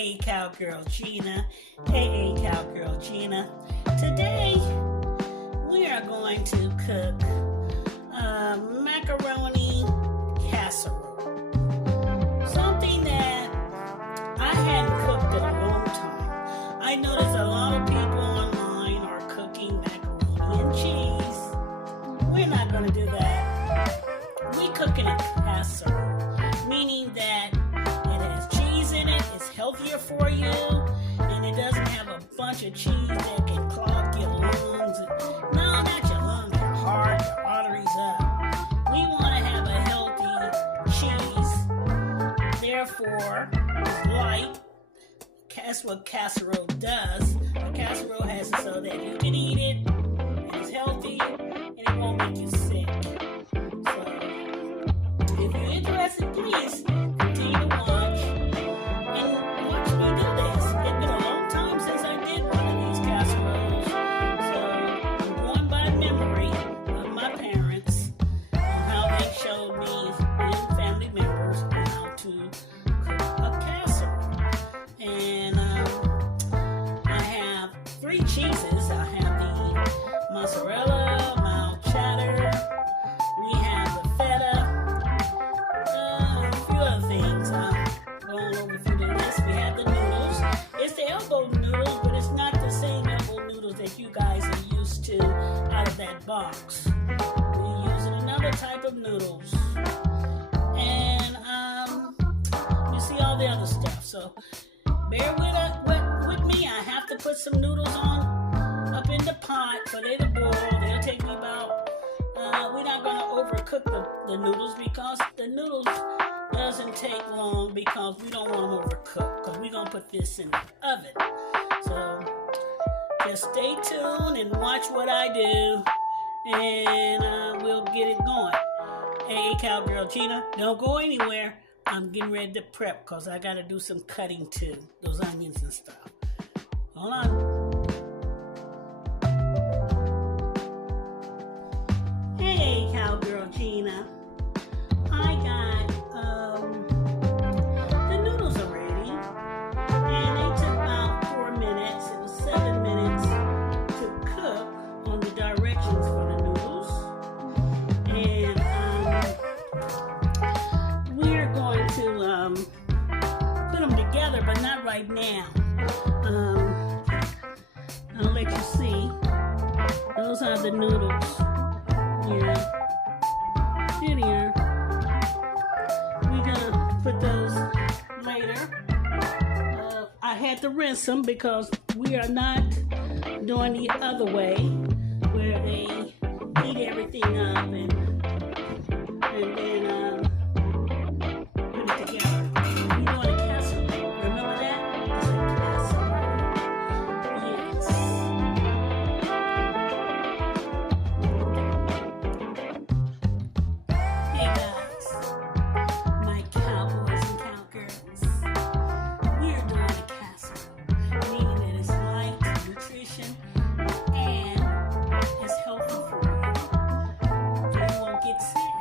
Hey, Cowgirl Gina. Hey, Cowgirl Gina. Today, we are going to cook macaroni casserole. Something that I hadn't cooked in a long time. I noticed a lot of people online are cooking macaroni and cheese. We're not going to do that. We're cooking a casserole, meaning that it has cheese in it, it's healthier for you, and it doesn't have a bunch of cheese that can clog your lungs. No, not your lungs, your heart, your arteries up. We want to have a healthy cheese. Therefore, it's light. That's what casserole does. A casserole has it so that you can eat it, and it's healthy, and it won't make you sick. So, if you're interested, please continue to watch and watch me do this. It's been a long time since I did one of these casseroles, so I'm going by memory of my parents on how they showed me and family members on how to cook a casserole. And I have 3 cheeses. I have the mozzarella, mild cheddar. We have the feta. A few other things. Going over through the list. We have the noodles. It's the elbow noodles, but it's not the same elbow noodles that you guys are used to out of that box. We're using another type of noodles. And you see all the other stuff. So bear with me. I have to put some noodles on up in the pot for they to boil. They'll take me about. We're not going to overcook the noodles because the noodles doesn't take long because we don't want them overcooked because we're going to put this in the oven. So just stay tuned and watch what I do and we'll get it going. Hey, Cowgirl Gina, don't go anywhere. I'm getting ready to prep because I got to do some cutting too. Those onions and stuff. Hold on. Hey, Cowgirl Gina. I got the noodles are ready. And they took about 4 minutes. It was 7 minutes to cook on the directions for the noodles. And we're going to put them together, but not right now. I'll let you see. Those are the noodles. Yeah. Here they are. We're gonna put those later. I had to rinse them because we are not doing the other way where they heat everything up and then put it together. We're doing a casserole. Remember that? It's a casserole. Yes. Hey guys, my cowboys and cowgirls. We're doing a casserole, meaning that it's light, nutrition, and it's healthy for you. So you won't get sick.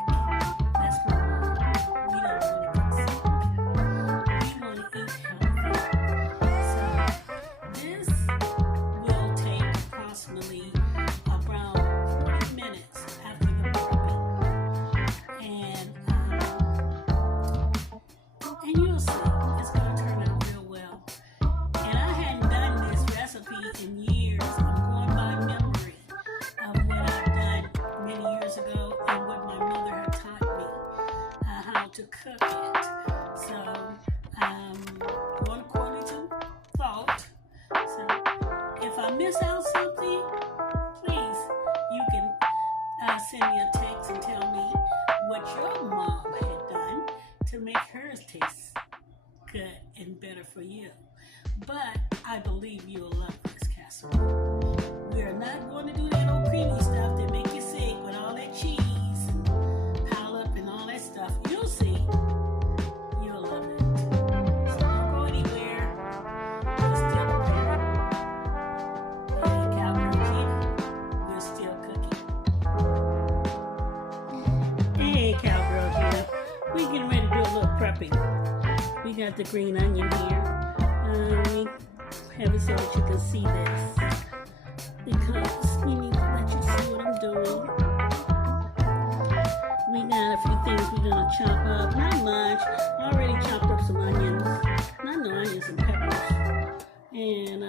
That's what we don't want to get sick. We want to eat healthy. So this will take approximately about 40 minutes after the prepping. And you'll see, it's going to turn out real well. And I hadn't done this recipe in years. I'm going by memory of what I've done many years ago and what my mother had taught me how to cook it. So, going according to thought. So, if I miss out something, please, you can send me a text and tell me what your mom had done to make hers taste good and better for you. But I believe you'll love this casserole. We are not going to do that old creamy stuff that make you sick with all that cheese and pile up and all that stuff. You'll see. You'll love it. So don't go anywhere. We're still preparing. Hey, Cowgirl Gina, we're still cooking. Hey, Cowgirl Gina, we getting ready to do a little prepping. We got the green onion here. Let me have it so that you can see this, because we need to let you see what I'm doing. We got a few things we're gonna chop up. Not much. I already chopped up some onions. Not no onions and peppers. And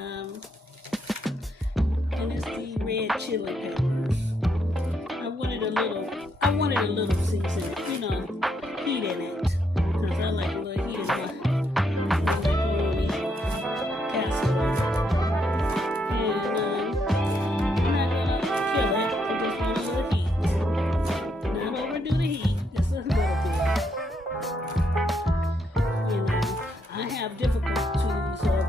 it's the red chili peppers. I wanted a little seasoning, heat in it. Because I like a little heat in my macaroni casserole. And I'm not gonna kill it. I just want a little heat. Not overdo the heat. Just a little bit. I have difficulties of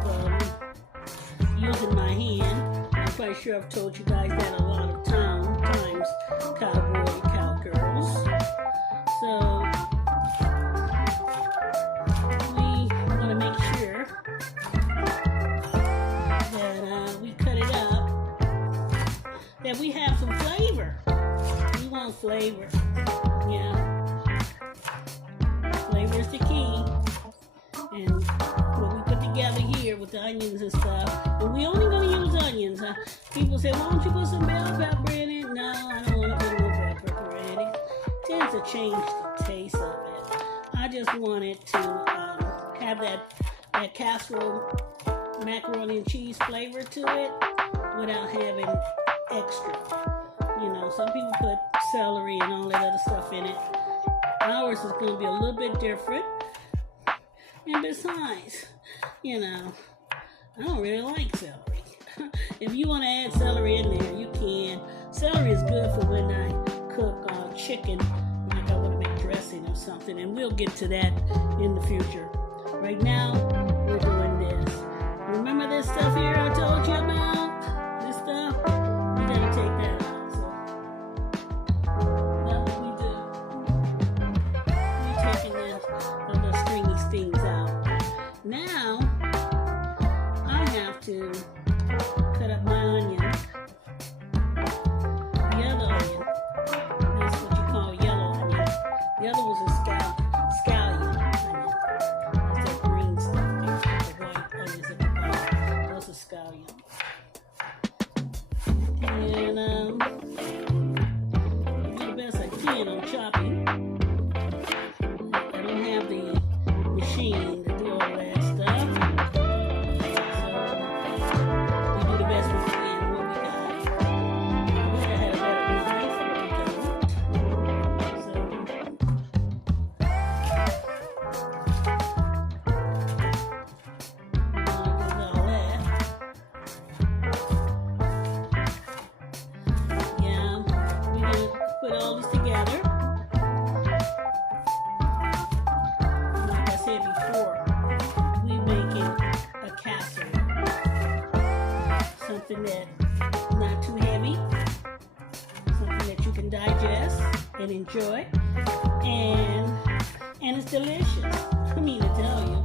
using my hand. I'm quite sure I've told you guys that a lot of times, cowgirls. So we want to make sure that we cut it up, that we have some flavor. We want flavor. Yeah. Flavor is the key. And what we put together here with the onions and stuff, and we only going to use onions. People say, why don't you put some bell pepper in it? No, I don't want to put no bell pepper in it. It tends to change the taste of it. I just wanted to have that casserole macaroni and cheese flavor to it without having extra. Some people put celery and all that other stuff in it. Ours is going to be a little bit different. And besides, I don't really like celery. If you want to add celery in there, you can. Celery is good for when I cook chicken, like I want to make dressing or something, and we'll get to that in the future. Right now, we're doing this. Remember this stuff here I told you about? This stuff? We gotta take that out. So that's what we do. We're taking the little stringy things out. Now, I have to cut up my onion. The other onion, this is what you call yellow onion. The other was a scallion onion. That's that green stuff. The white onions at the bottom. Those are scallion. And I do the best I can on chopping. I don't have the machine to do all that stuff. So we do the best we can what we got. I wish I had a better knife, but we don't. So all that. Yeah, we're gonna put all this together. Like I said before, we making a casserole. Something that's not too heavy. Something that you can digest and enjoy. And it's delicious. I mean to tell you.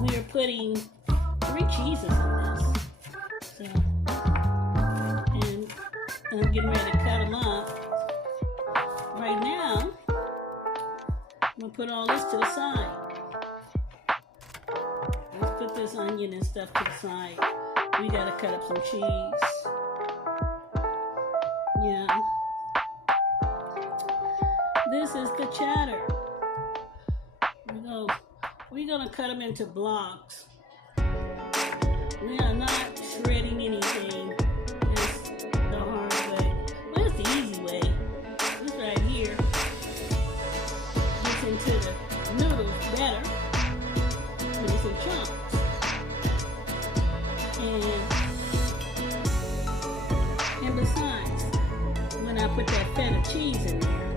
We are putting 3 cheeses in this. So, and I'm getting ready to cut them up. Right now, I'm going to put all this to the side. Let's put this onion and stuff to the side. We got to cut up some cheese. Yeah. This is the cheddar. We're going to cut them into blocks. We are not shredding anything. It's the hard way. Well, it's the easy way. This right here gets into the noodles better when it's in chunks. And besides, when I put that feta cheese in there,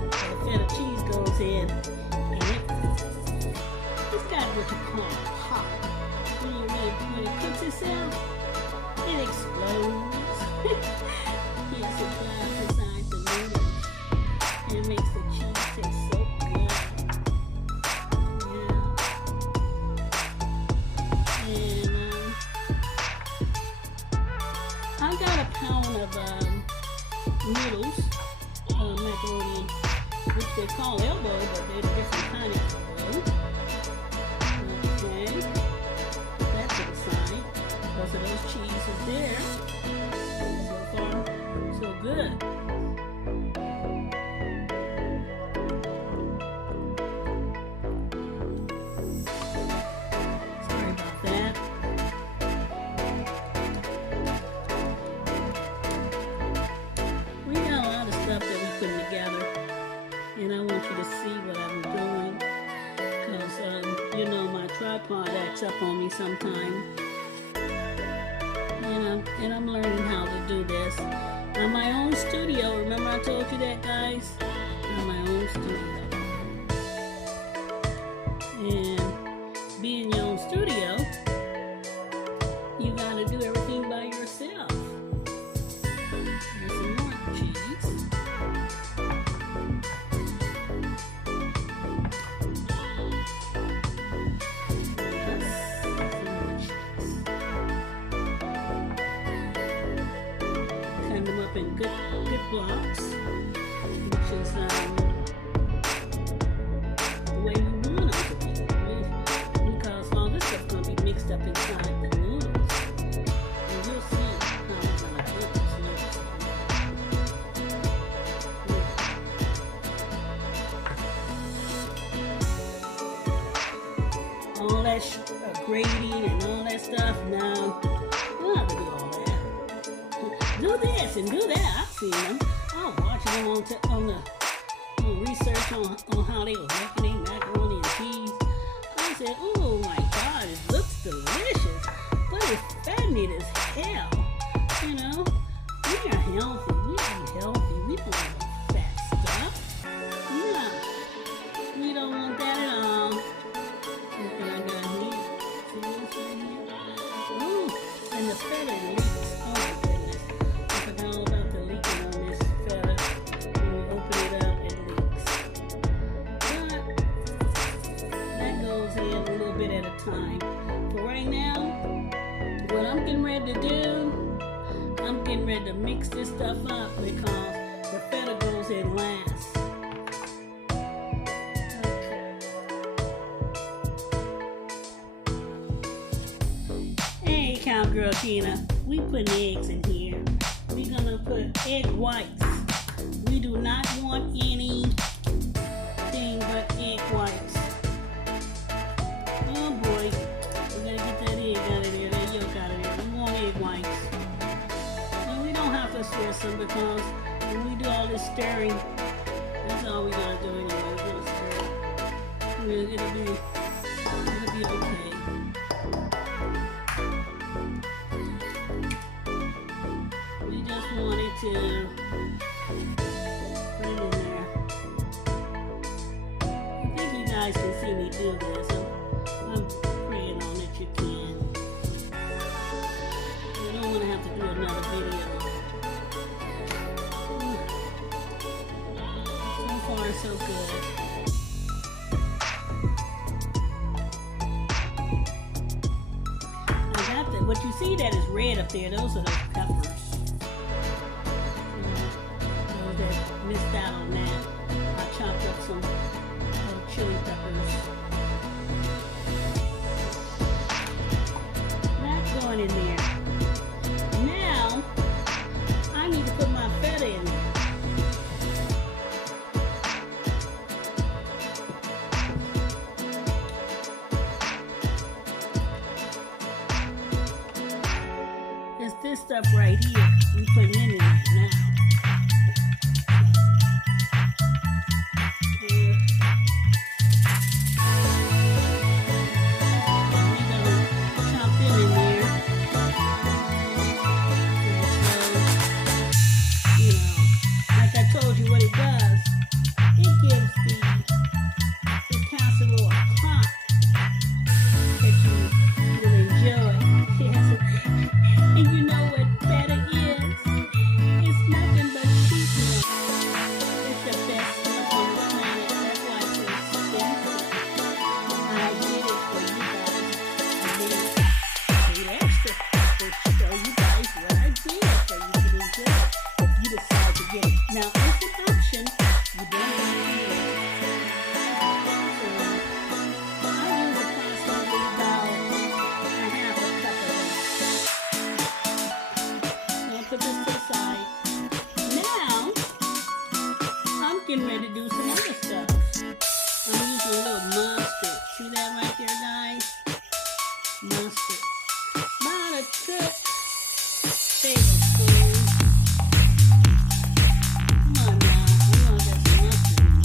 the feta cheese goes in and it's got what you call pop. When it cooks itself, it explodes. Yes, it does besides the noodles. And it makes the cheese taste so good. Yeah. And I got a pound of noodles, macaroni, which they call elbow, but they're a different kind of elbow. you know, my tripod acts up on me sometime. And I'm learning how to do this. On my own studio, remember I told you that, guys? On my own studio. And being your own studio, you gotta do everything by yourself. Here's some more cheese. In good blocks, which is the way you want them to be, because all this stuff is going to be mixed up inside the noodles, and you'll see how we're going to do this. All that grating and all that stuff, now we'll have to do all that. Do this and do that. I've seen them. I was watching them on research on how they were making their macaroni and cheese. I said, oh my God, it looks delicious, but it's fattening as hell. You know, we are healthy. We eat healthy. We don't want fat stuff. No, we don't want that at all. And I got here. See this right here? Ooh, and the feta leaks. Oh, all about the leaking on this feta. When you open it up, it leaks. But that goes in a little bit at a time. But right now, what I'm getting ready to do, I'm getting ready to mix this stuff up because the feta goes in last. Okay. Hey, Cowgirl Gina, we put eggs in here. We're gonna put egg whites. We do not want anything but egg whites. Oh boy, we gotta get that egg out of there, that yolk out of there. We want egg whites. And we don't have to stir them because when we do all this stirring, that's all we gotta do anyway. We're gonna stir it. It'll be okay. Wanted to put it in there. I think you guys can see me do this. I'm praying on that you can. I don't want to have to do another video. So far, so good. I got that. What you see that is red up there, those are the peppers. Missed out on that. I chopped up some chili peppers. That's going in there. Now, I need to put my feta in there. It's this stuff right here. We put it in there now. getting ready to do some other stuff. I'm using a little mustard. See that right there, guys? Mustard. About a tablespoon. Come on now. I'm going to get some mustard in there.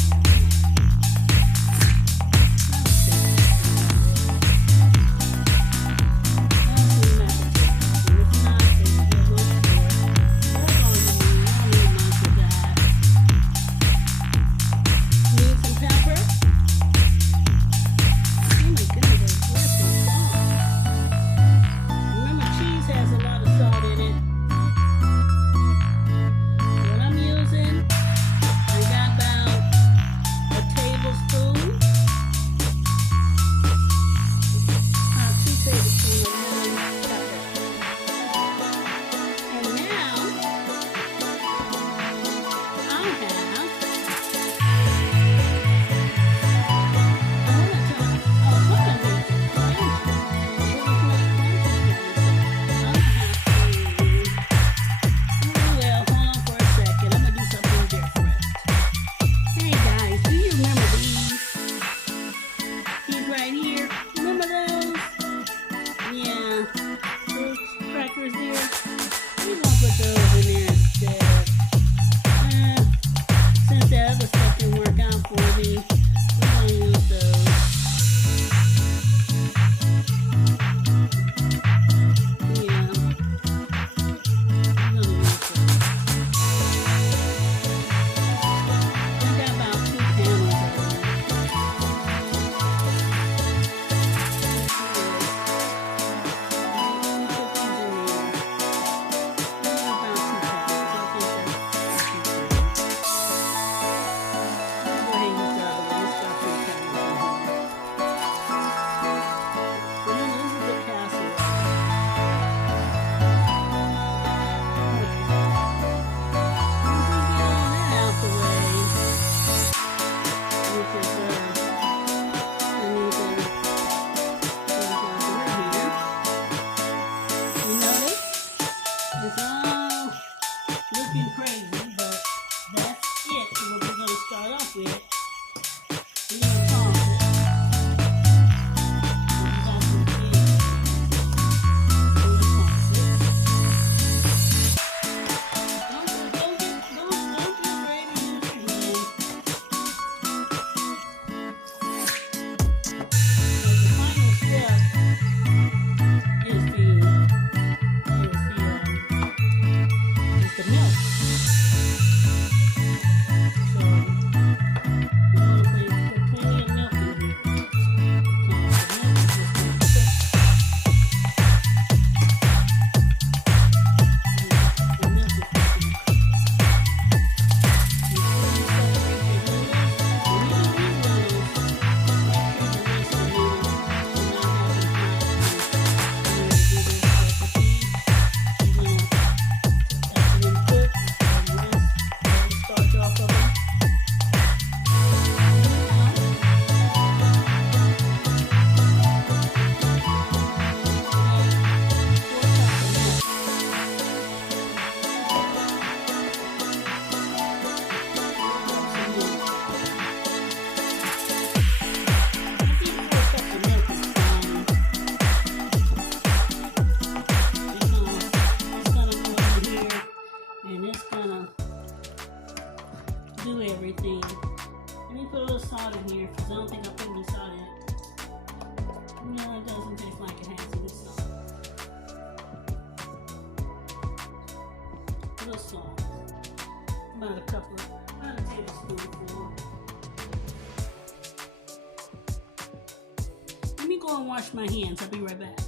me go and wash my hands. I'll be right back.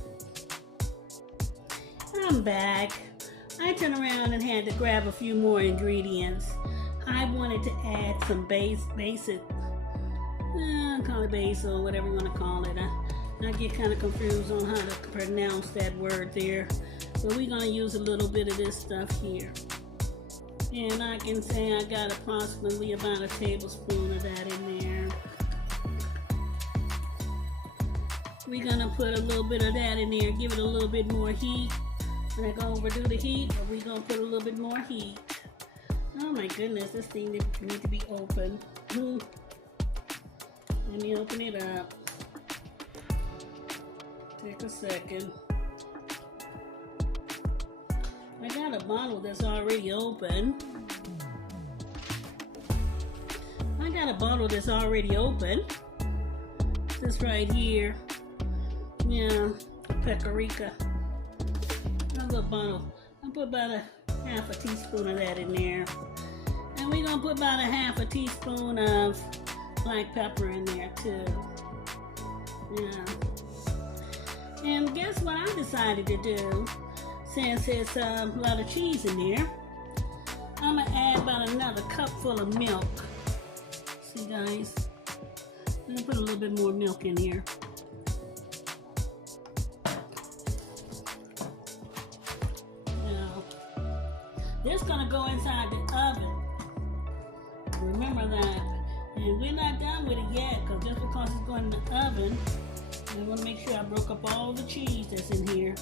I'm back. I turned around and had to grab a few more ingredients. I wanted to add some basic, call it basil, whatever you want to call it. I get kind of confused on how to pronounce that word there. But we're going to use a little bit of this stuff here. And I can say I got approximately about a tablespoon of that in there. We're going to put a little bit of that in there, give it a little bit more heat. I'm not going to overdo the heat, but we're going to put a little bit more heat. Oh my goodness, this thing needs to be open. Let me open it up. Take a second. I got a bottle that's already open. This right here. Yeah, Pecorica. A little bottle. I'll put about a half a teaspoon of that in there. And we're gonna put about a half a teaspoon of black pepper in there too. Yeah. And guess what I decided to do? Since it's a lot of cheese in there, I'm gonna add about another cup full of milk. See guys? I'm gonna put a little bit more milk in here. This is going to go inside the oven. Remember that. And we're not done with it yet, because just because it's going in the oven, I want to make sure I broke up all the cheese that's in here.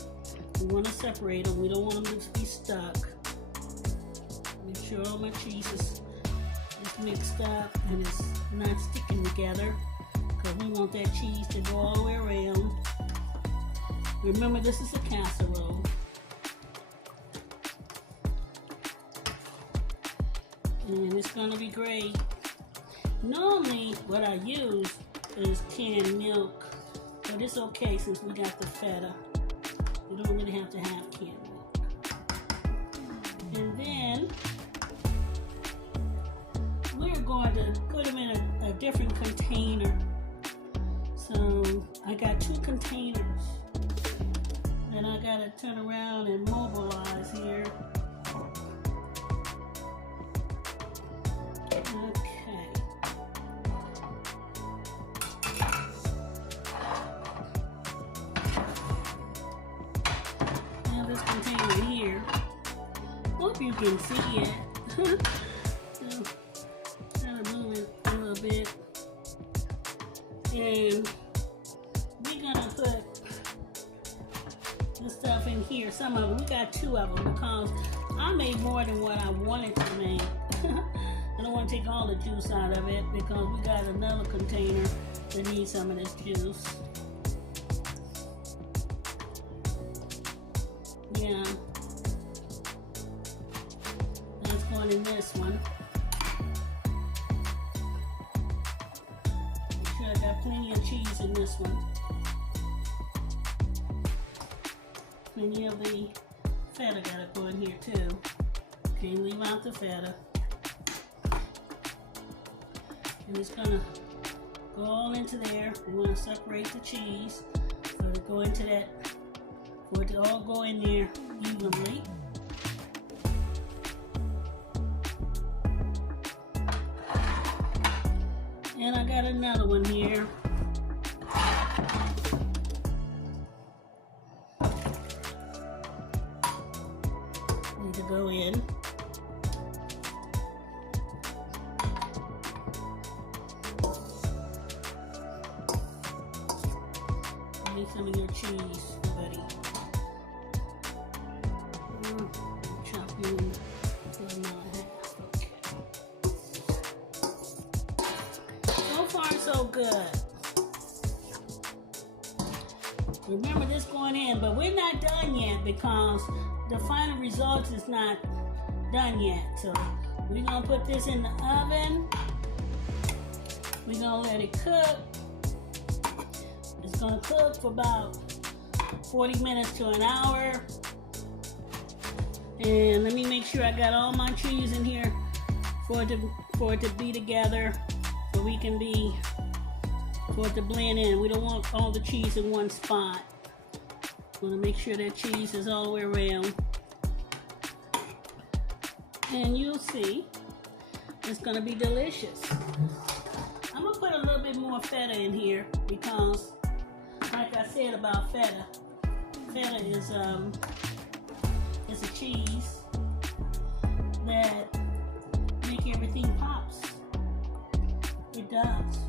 We want to separate them. We don't want them to be stuck. Make sure all my cheese is mixed up and it's not sticking together, because we want that cheese to go all the way around. Remember, this is a casserole. And it's going to be great. Normally, what I use is canned milk, but it's okay since we got the feta. You don't really have to have canned milk. And then, we're going to put them in a different container. So, I got 2 containers. And I got to turn around and mobilize here. Okay. Now this container here, hope you can see it. Kind of move it a little bit. And we're gonna put the stuff in here. Some of them, we got 2 of them because I made more than what I wanted to make. I don't want to take all the juice out of it because we got another container that needs some of this juice. Yeah. That's going in this one. Make sure I got plenty of cheese in this one. Plenty of the feta gotta go in here too. Can't leave out the feta. And it's gonna go all into there. We want to separate the cheese so to go into that, for it to all go in there evenly. And I got another one here. Need to go in. Some of your cheese, buddy. Chop you in half. So far, so good. Remember this going in, but we're not done yet because the final result is not done yet. So we're gonna put this in the oven. We're gonna let it cook. It's gonna cook for about 40 minutes to an hour. And let me make sure I got all my cheese in here for it to be together, so we can be for it to blend in. We don't want all the cheese in one spot. Want to make sure that cheese is all the way around. And you'll see, it's going to be delicious. I'm going to put a little bit more feta in here because, like I said about feta, feta is a cheese that makes everything pops. It does.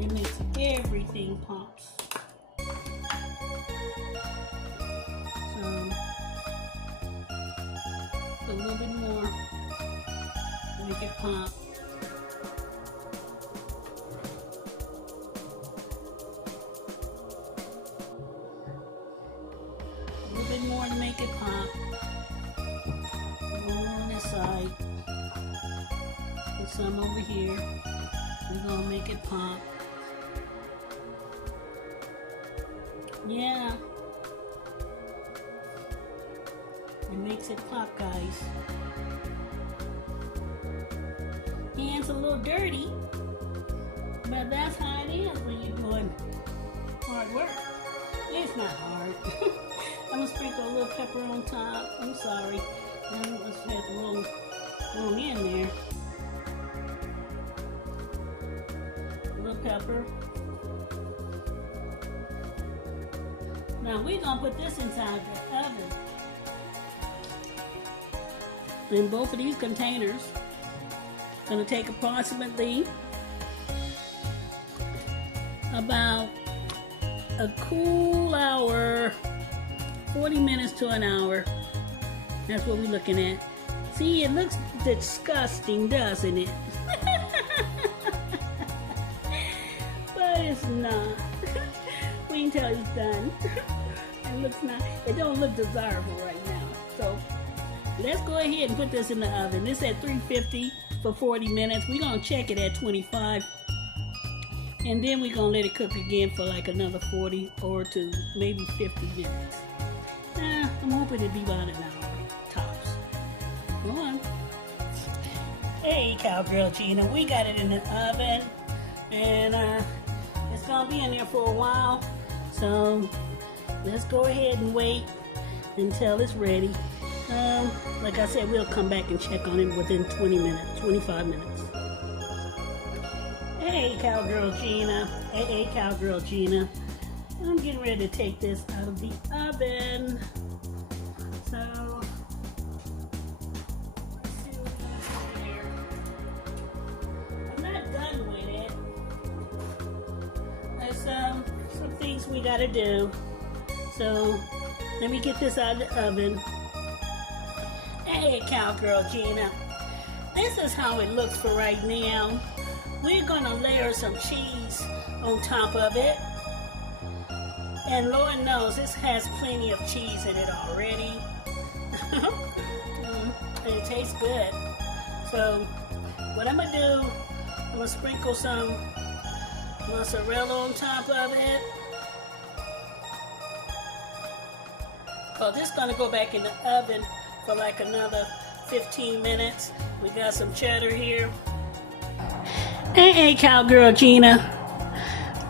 It makes everything pops. So, a little bit more to make it pop. A little bit more to make it pop. More on this side. Put some over here. We're gonna make it pop. Yeah. It makes it pop, guys. Hands a little dirty, but that's how it is when you're doing hard work. It's not hard. I'm gonna sprinkle a little pepper on top. I'm sorry. I just had the wrong in there. A little pepper. Now we're gonna put this inside the oven. In both of these containers, gonna take approximately about a cool hour, 40 minutes to an hour. That's what we're looking at. See, it looks disgusting, doesn't it? But it's not. We can tell it's done. It looks not. It don't look desirable right now. So let's go ahead and put this in the oven. This at 350 for 40 minutes. We're gonna check it at 25. And then we're gonna let it cook again for like another 40 or to maybe 50 minutes. I'm hoping it'll be about an hour, tops. Go on. Hey, Cowgirl Gina, we got it in the oven. And it's gonna be in there for a while. So let's go ahead and wait until it's ready. Like I said, we'll come back and check on it within 20 minutes, 25 minutes. Hey, Cowgirl Gina. Hey, Cowgirl Gina. I'm getting ready to take this out of the oven. So, let's see what we got here. I'm not done with it. There's some things we gotta do. So, let me get this out of the oven. Hey, Cowgirl Gina. This is how it looks for right now. We're gonna layer some cheese on top of it. And Lord knows this has plenty of cheese in it already. And it tastes good. So what I'm gonna do, I'm gonna sprinkle some mozzarella on top of it. So this is gonna go back in the oven for like another 15 minutes. We got some cheddar here. Hey, Cowgirl Gina.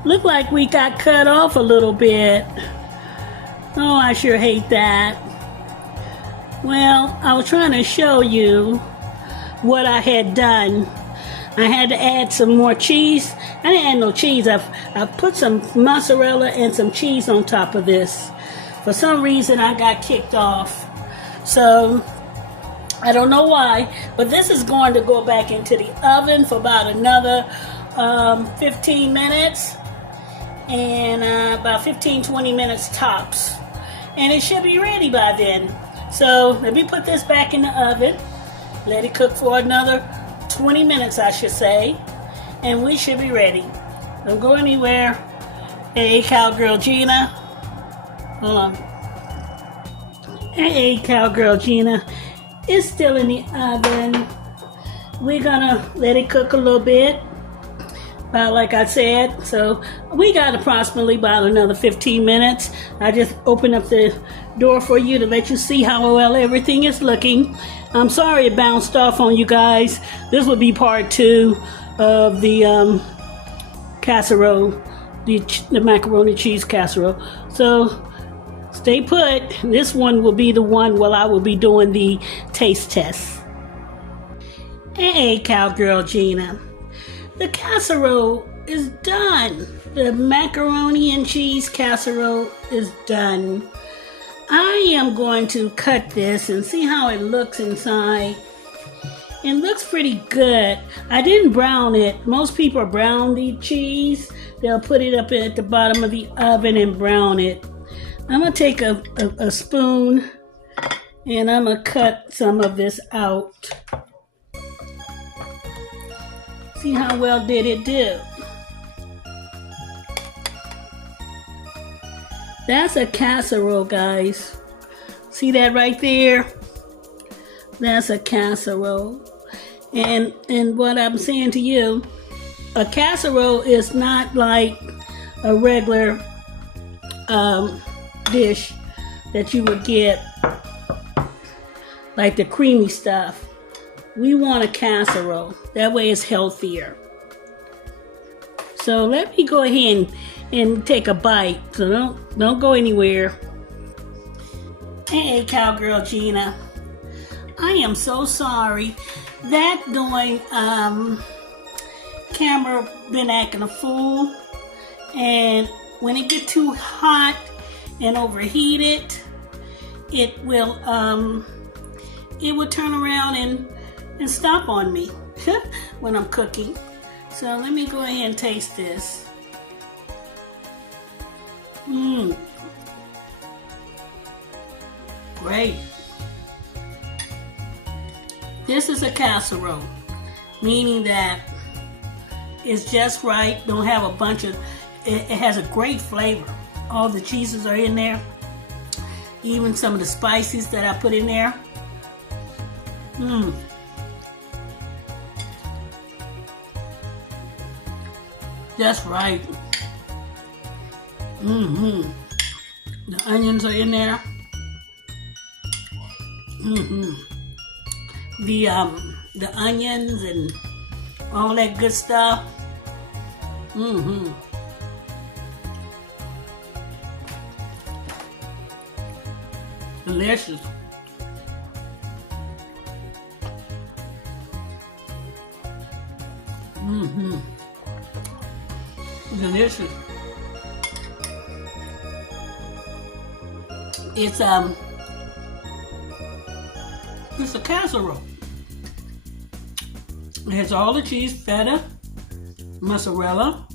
Look like we got cut off a little bit. Oh, I sure hate that. Well, I was trying to show you what I had done. I had to add some more cheese. I didn't add no cheese. I've put some mozzarella and some cheese on top of this. For some reason, I got kicked off. So, I don't know why, but this is going to go back into the oven for about another 15 minutes. And about 15-20 minutes tops, and it should be ready by then. So let me put this back in the oven, let it cook for another 20 minutes, I should say, and we should be ready. Don't go anywhere. Hey, Cowgirl Gina. Hold on. Hey, Cowgirl Gina. It's still in the oven. We're gonna let it cook a little bit. Like I said, so we got approximately about another 15 minutes. I just opened up the door for you to let you see how well everything is looking. I'm sorry it bounced off on you guys. This will be part 2 of the casserole, the macaroni cheese casserole. So stay put. This one will be the one where I will be doing the taste test. Hey, Cowgirl Gina. The casserole is done. The macaroni and cheese casserole is done. I am going to cut this and see how it looks inside. It looks pretty good. I didn't brown it. Most people brown the cheese. They'll put it up at the bottom of the oven and brown it. I'm going to take a spoon and I'm going to cut some of this out. See how well did it do? That's a casserole, guys. See that right there? That's a casserole. And what I'm saying to you, a casserole is not like a regular dish that you would get, like the creamy stuff. We want a casserole. That way it's healthier. So let me go ahead and take a bite. So don't go anywhere. Hey, Cowgirl Gina. I am so sorry. That doing camera been acting a fool, and when it get too hot and overheated, it will turn around and stop on me when I'm cooking. So let me go ahead and taste this. Great. This is a casserole, meaning that it's just right. Don't have a bunch of, it has a great flavor. All the cheeses are in there. Even some of the spices that I put in there. Just right. The onions are in there. The onions and all that good stuff. Delicious. Delicious. It's a casserole. It has all the cheese, feta, mozzarella,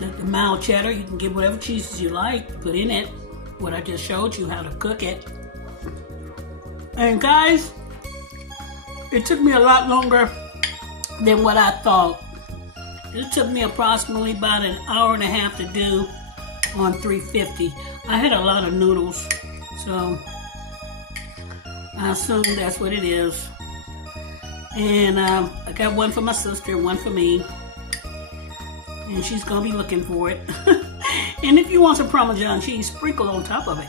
the mild cheddar. You can get whatever cheeses you like, put in it. What I just showed you how to cook it. And guys, it took me a lot longer than what I thought. It took me approximately about an hour and a half to do on 350. I had a lot of noodles, so I assume that's what it is. And I got one for my sister, one for me, and she's gonna be looking for it. And if you want some Parmesan cheese, sprinkle on top of it.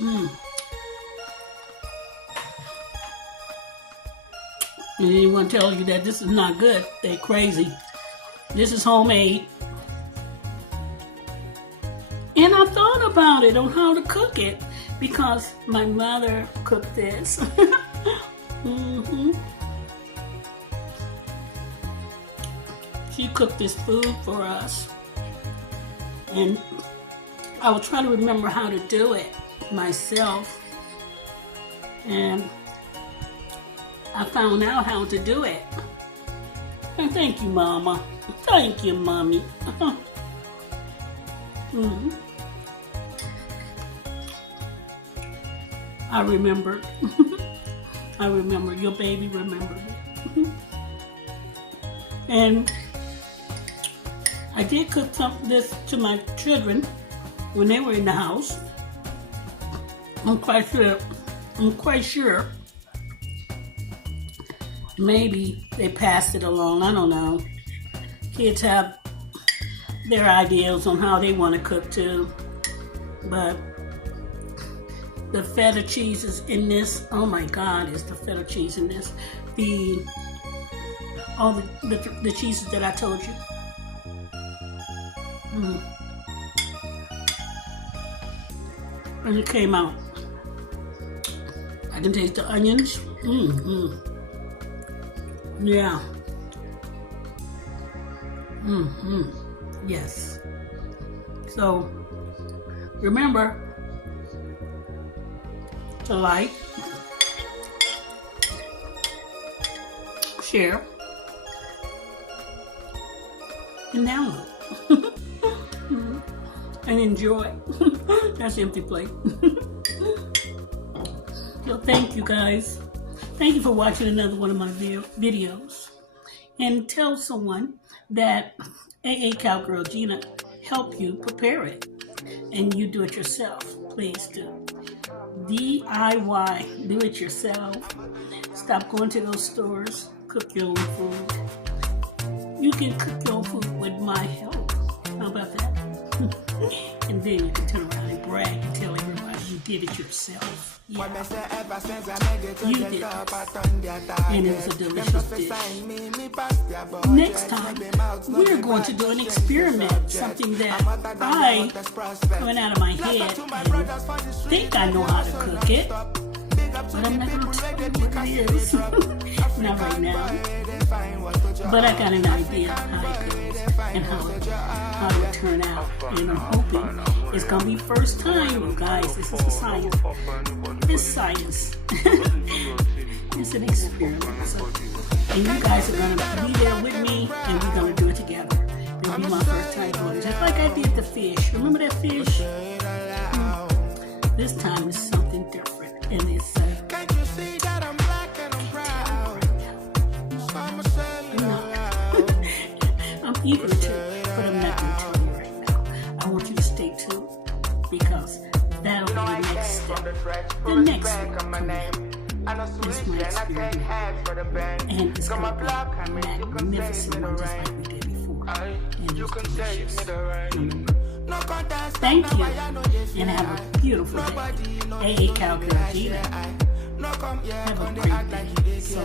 And anyone tells you that this is not good, they're crazy. This is homemade. And I thought about it on how to cook it because my mother cooked this. She cooked this food for us. And I was trying to remember how to do it myself. And I found out how to do it. And thank you, Mama. Thank you, Mommy. I remember. I remember. Your baby remembered. And I did cook this to my children when they were in the house. I'm quite sure. Maybe they passed it along. I don't know. Kids have their ideas on how they want to cook too. But the feta cheese is in this. Oh my God, is the feta cheese in this. The all the cheeses that I told you. And it came out. I can taste the onions. Yeah. Yes. So remember to like, share, and download. And enjoy. That's the empty plate. So thank you guys. Thank you for watching another one of my videos. And tell someone that AA Cowgirl Gina help you prepare it. And you do it yourself. Please do. DIY. Do it yourself. Stop going to those stores. Cook your own food. You can cook your own food with my help. How about that? And then you can turn around and brag and tell everybody you did it yourself. Yeah. You did it. And it was a delicious dish. Next time, we're going to do an experiment. Something that I, coming out of my head, and think I know how to cook it. But I'm not going to tell you what it is. Not right now. But I got an idea how it goes and how it will turn out. And I'm hoping it's going to be first time, you guys. This is a science. It's science. It's an experiment. So, and you guys are going to be there with me, and we're going to do it together. It'll be my first time doing it. Just like I did the fish. Remember that fish? This time is something different. And it's can't you see that I'm black and I'm proud? I'm eager to, but I'm not going to tell you right now. I want you to stay tuned because that'll be the next step. The next one coming is my experiment. And it's going to be a magnificent one just like we did before. And it's delicious. Thank you, and have a beautiful day. AA Cowgirl Gina. Have a great day. So